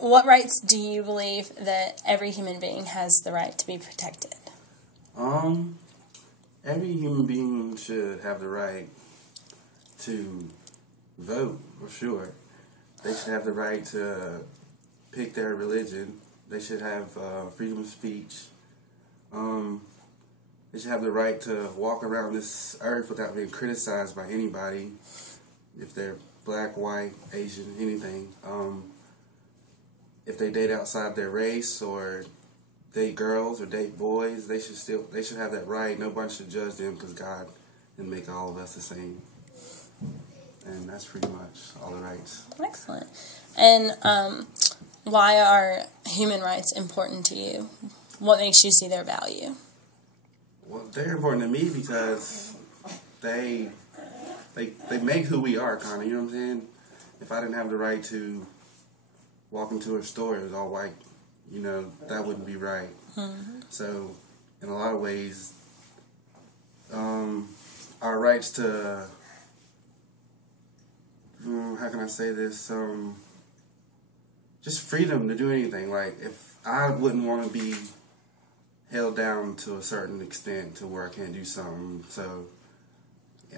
what rights do you believe that every human being has the right to be protected? Every human being should have the right to vote, for sure. They should have the right to pick their religion. They should have freedom of speech. They should have the right to walk around this earth without being criticized by anybody, if they're black, white, Asian, anything. If they date outside their race or date girls or date boys, they should have that right. Nobody should judge them because God didn't make all of us the same. And that's pretty much all the rights. Excellent. And why are human rights important to you? What makes you see their value? Well, they're important to me because they make who we are, kind of. You know what I'm saying? If I didn't have the right to walk into a store, it was all white, that wouldn't be right. Mm-hmm. So, in a lot of ways, our rights to, how can I say this, just freedom to do anything. Like, if I wouldn't want to be held down to a certain extent to where I can't do something, so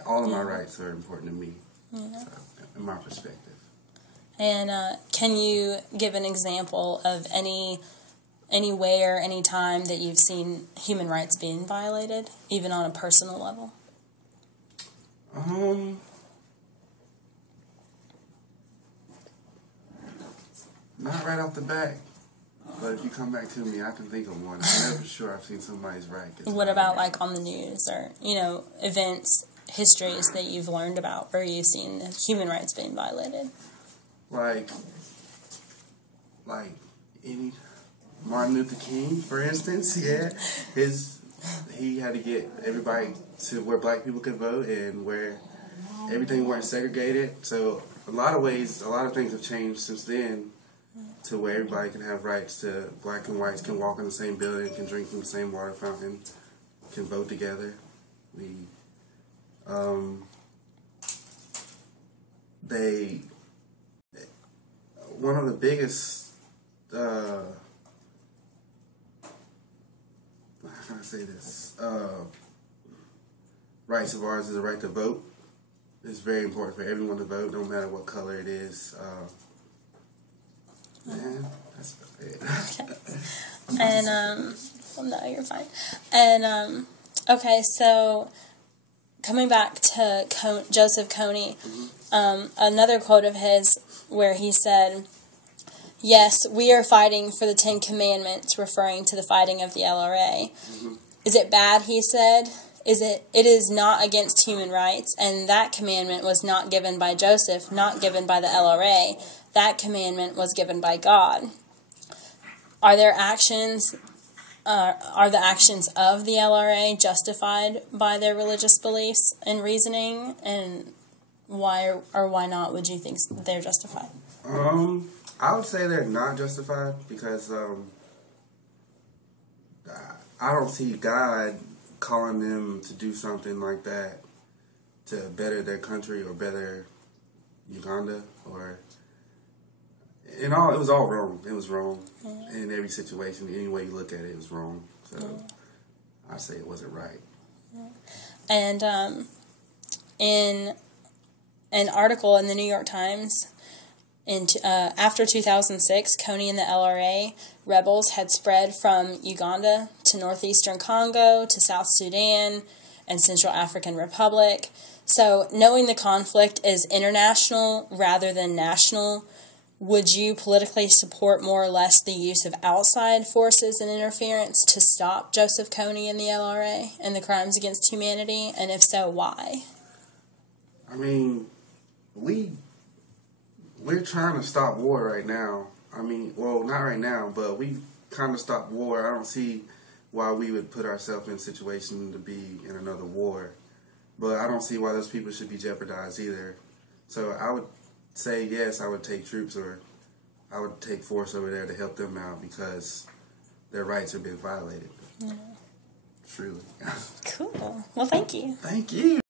all of my rights are important to me, so, in my perspective. And can you give an example of any way or any time that you've seen human rights being violated, even on a personal level? Not right off the bat, but if you come back to me, I can think of one. I'm never sure I've seen somebody's right. What about like on the news or, events, histories that you've learned about where you've seen human rights being violated? Like any Martin Luther King, for instance, he had to get everybody to where black people could vote and where everything weren't segregated. So a lot of ways, a lot of things have changed since then to where everybody can have rights to, black and whites can walk in the same building, can drink from the same water fountain, can vote together. One of the biggest, how can I say this, rights of ours is the right to vote. It's very important for everyone to vote, no matter what color it is. That's it. Okay. And, well, no, you're fine. And, okay, so coming back to Joseph Kony, another quote of his where he said, "Yes, we are fighting for the 10 Commandments," referring to the fighting of the LRA. Mm-hmm. "Is it bad," he said, It is not against human rights, and that commandment was not given by Joseph, not given by the LRA. That commandment was given by God. Are the actions of the LRA justified by their religious beliefs and reasoning? And why or why not would you think they're justified? I would say they're not justified because I don't see God calling them to do something like that to better their country or better Uganda it was all wrong. It was wrong in every situation. Any way you look at it, it was wrong. So I say it wasn't right. And in an article in the New York Times, after 2006, Kony and the LRA rebels had spread from Uganda to northeastern Congo to South Sudan and Central African Republic. So knowing the conflict is international rather than national, would you politically support more or less the use of outside forces and interference to stop Joseph Kony and the LRA and the crimes against humanity? And if so, why? I mean, we're trying to stop war right now. I mean, well, not right now, but we kind of stopped war. I don't see why we would put ourselves in a situation to be in another war. But I don't see why those people should be jeopardized either. So I would say, yes, I would take troops or I would take force over there to help them out because their rights have been violated. Yeah. Truly. Cool. Well, thank you. Thank you.